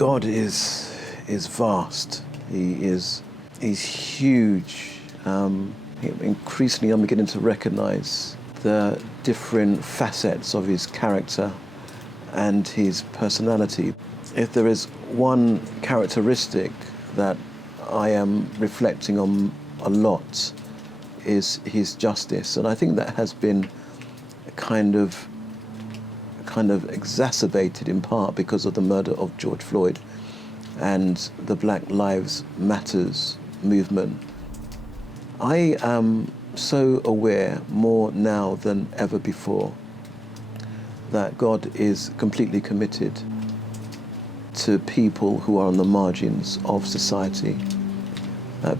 God is vast. He's huge. Increasingly, I'm beginning to recognize the different facets of his character and his personality. If there is one characteristic that I am reflecting on a lot, is his justice, and I think that has been kind of exacerbated in part because of the murder of George Floyd and the Black Lives Matters movement. I am so aware more now than ever before that God is completely committed to people who are on the margins of society,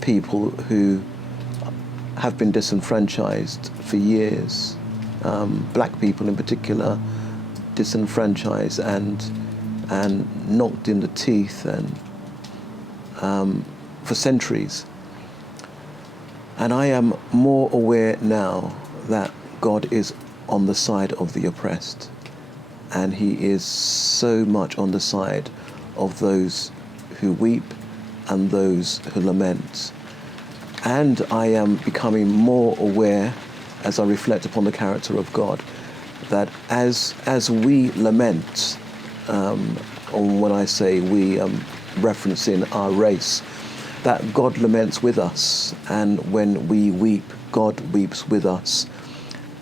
people who have been disenfranchised for years, black people in particular, disenfranchised and knocked in the teeth and for centuries. And I am more aware now that God is on the side of the oppressed, and he is so much on the side of those who weep and those who lament. And I am becoming more aware, as I reflect upon the character of God, that as we lament, and when I say we, referencing our race, that God laments with us, and when we weep, God weeps with us.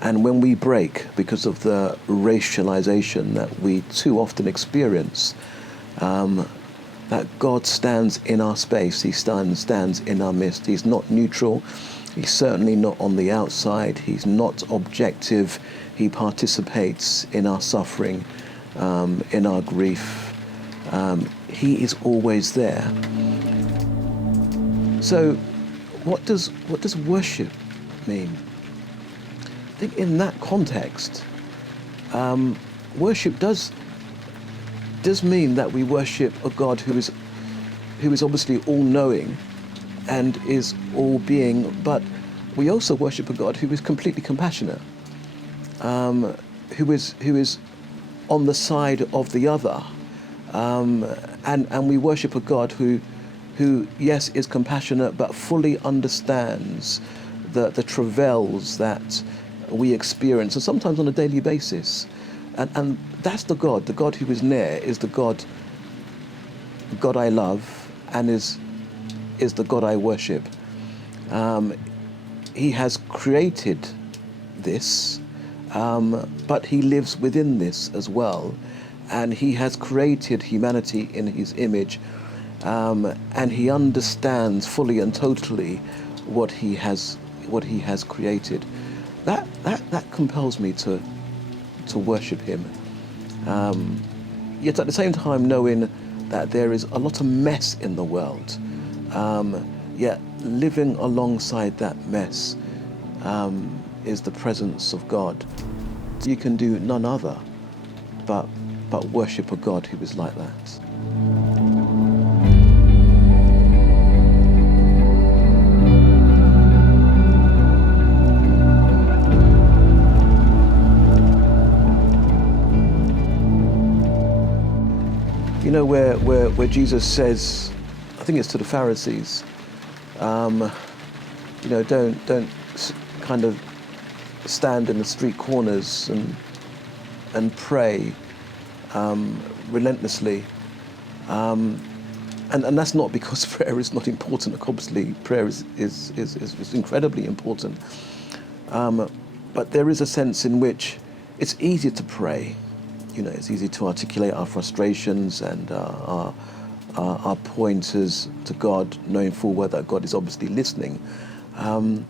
And when we break because of the racialization that we too often experience, that God stands in our space, he stands in our midst. He's not neutral, he's certainly not on the outside, he's not objective, he participates in our suffering, in our grief. He is always there. So what does worship mean? I think in that context, worship does mean that we worship a God who is obviously all-knowing and is all-being, but we also worship a God who is completely compassionate, who is on the side of the other, and we worship a God who yes is compassionate but fully understands the travails that we experience, and sometimes on a daily basis. And that's the God who is near, is the God I love, and is the God I worship. He has created this, but he lives within this as well, and he has created humanity in his image, and he understands fully and totally what he has created. That compels me to worship him. Yet at the same time knowing that there is a lot of mess in the world, yet living alongside that mess is the presence of God. You can do none other but worship a God who is like that. You know, where Jesus says, I think it's to the Pharisees, don't kind of stand in the street corners and pray relentlessly, and that's not because prayer is not important. Obviously, prayer is incredibly important, but there is a sense in which it's easier to pray. You know, it's easy to articulate our frustrations and our pointers to God, knowing full well that God is obviously listening. But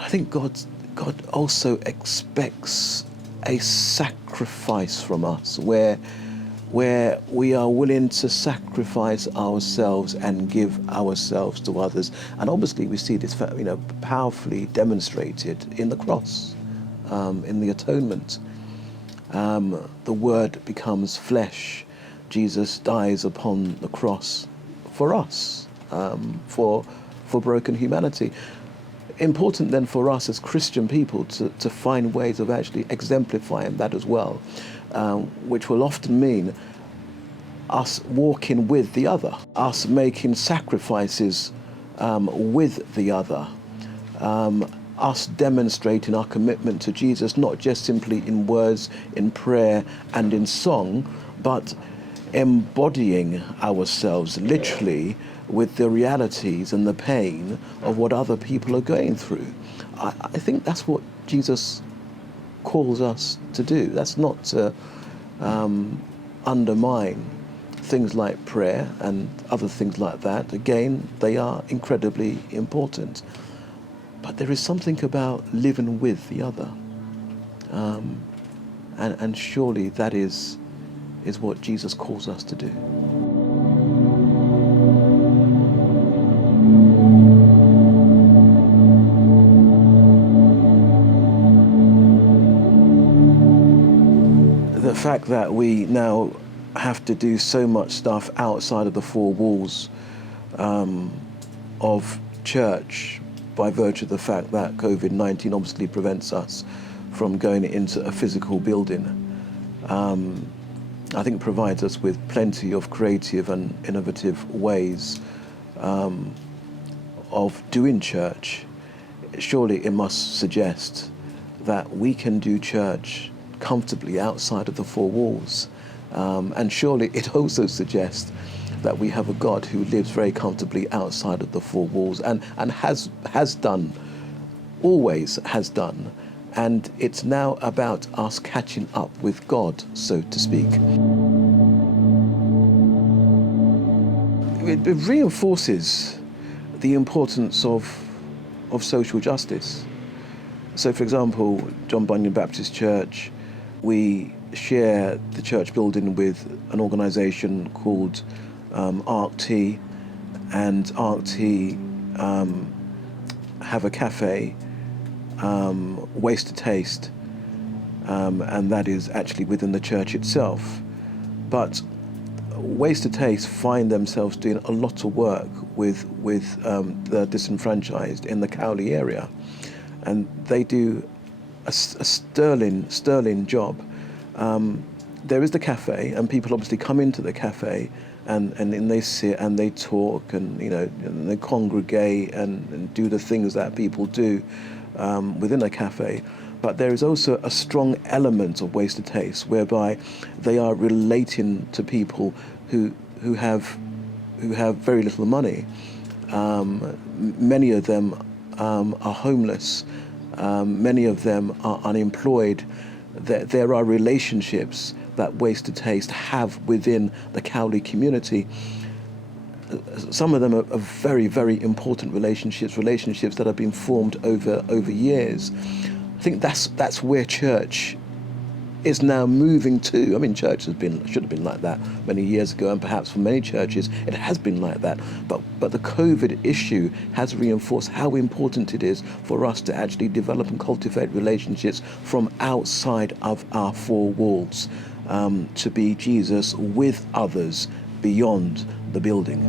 I think God also expects a sacrifice from us, where we are willing to sacrifice ourselves and give ourselves to others. And obviously, we see this, powerfully demonstrated in the cross, in the atonement. The Word becomes flesh. Jesus dies upon the cross for us, for broken humanity. Important then for us as Christian people to find ways of actually exemplifying that as well, which will often mean us walking with the other, us making sacrifices with the other, us demonstrating our commitment to Jesus, not just simply in words, in prayer and in song, but embodying ourselves literally with the realities and the pain of what other people are going through. I think that's what Jesus calls us to do. That's not to undermine things like prayer and other things like that. Again, they are incredibly important. But there is something about living with the other. And surely that is what Jesus calls us to do. The fact that we now have to do so much stuff outside of the four walls of church by virtue of the fact that COVID-19 obviously prevents us from going into a physical building, I think provides us with plenty of creative and innovative ways of doing church. Surely it must suggest that we can do church comfortably outside of the four walls. And surely it also suggests that we have a God who lives very comfortably outside of the four walls and has done, always has done. And it's now about us catching up with God, so to speak. It reinforces the importance of social justice. So, for example, John Bunyan Baptist Church, we share the church building with an organisation called ARC-T, and ARC-T have a cafe, Waste to Taste, and that is actually within the church itself. But Waste to Taste find themselves doing a lot of work with the disenfranchised in the Cowley area, and they do a sterling job. There is the cafe, and people obviously come into the cafe and they sit and they talk and and they congregate and do the things that people do within a cafe. But there is also a strong element of Waste to Taste whereby they are relating to people who have very little money. Many of them are homeless. Many of them are unemployed. There are relationships that Waste to Taste have within the Cowley community. Some of them are very, very important relationships that have been formed over years. I think that's where church is now moving to. I mean, church should have been like that many years ago, and perhaps for many churches it has been like that. But the COVID issue has reinforced how important it is for us to actually develop and cultivate relationships from outside of our four walls, to be Jesus with others beyond the building.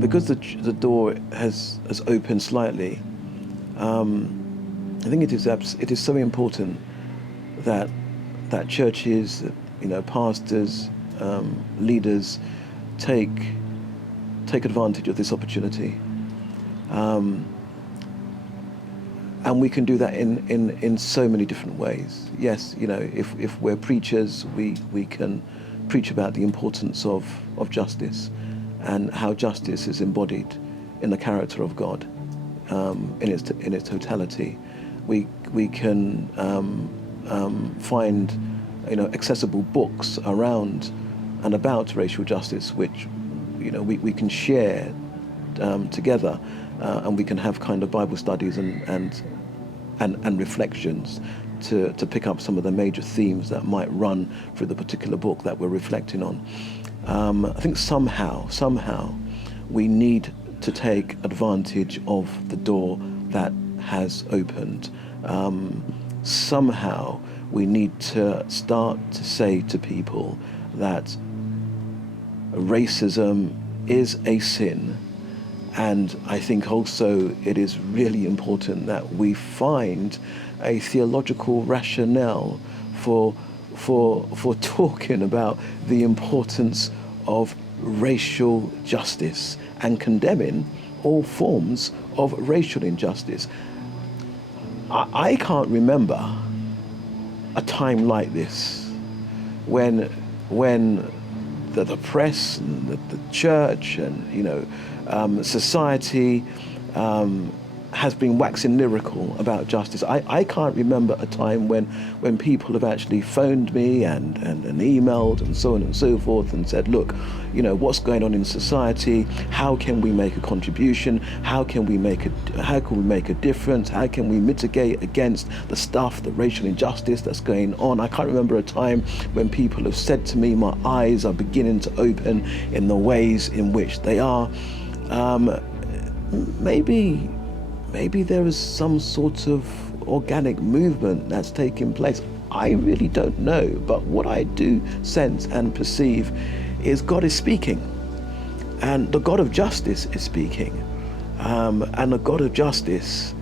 Because the door has opened slightly, I think it is so important that churches, pastors, leaders take advantage of this opportunity, and we can do that in so many different ways. Yes, if we're preachers, we can preach about the importance of justice, and how justice is embodied in the character of God, in its totality. We can find accessible books around and about racial justice, which we can share together, and we can have kind of Bible studies and reflections to pick up some of the major themes that might run through the particular book that we're reflecting on. I think somehow we need to take advantage of the door that has opened. Somehow we need to start to say to people that racism is a sin, And I think also it is really important that we find a theological rationale for talking about the importance of racial justice and condemning all forms of racial injustice. I can't remember a time like this when the press and the church and society has been waxing lyrical about justice. I can't remember a time when people have actually phoned me and emailed and so on and so forth and said, look, what's going on in society? How can we make a contribution? How can we make a difference? How can we mitigate against the racial injustice that's going on? I can't remember a time when people have said to me, my eyes are beginning to open in the ways in which they are. Maybe there is some sort of organic movement that's taking place. I really don't know, but what I do sense and perceive is God is speaking, and the God of justice is speaking, and the God of justice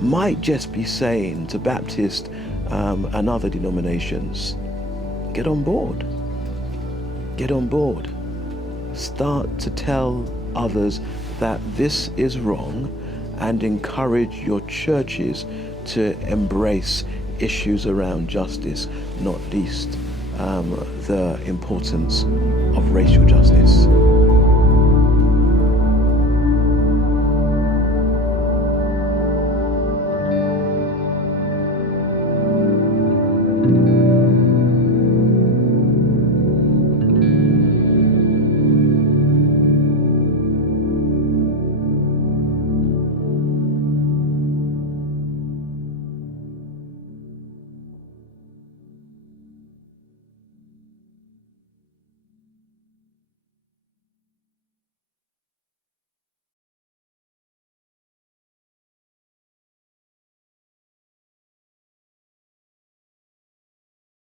might just be saying to Baptist and other denominations, get on board, start to tell others that this is wrong, and encourage your churches to embrace issues around justice, not least the importance of racial justice.